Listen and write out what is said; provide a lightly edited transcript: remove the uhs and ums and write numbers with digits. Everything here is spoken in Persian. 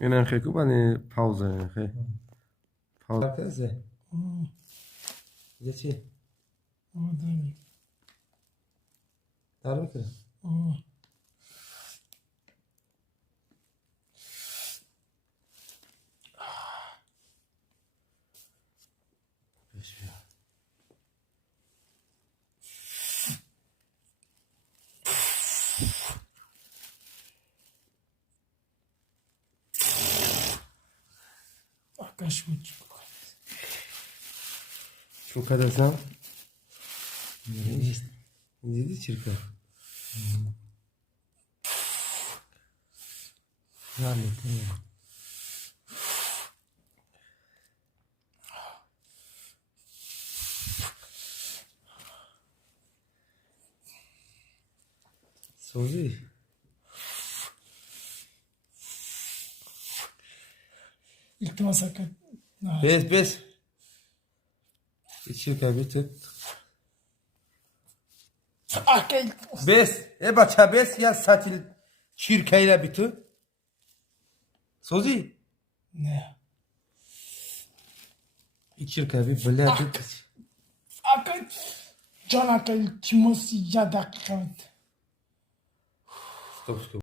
اینه خیلی کو بانی پاوزه خیلی پاوزه کزه یه چی؟ دارو میکنه Arkadaş bu çok. چون کدرسم دیدی چیرکه نه سوزی İltimas hakkı. بس چیرکه بیتت Arkadaş. بس ای بچه بس یا ساتیل چیرکه بیتو سوزی Ne? چیرکه بی بلد Arkadaş. Can arkadaş. Timos ya dakika. Stop.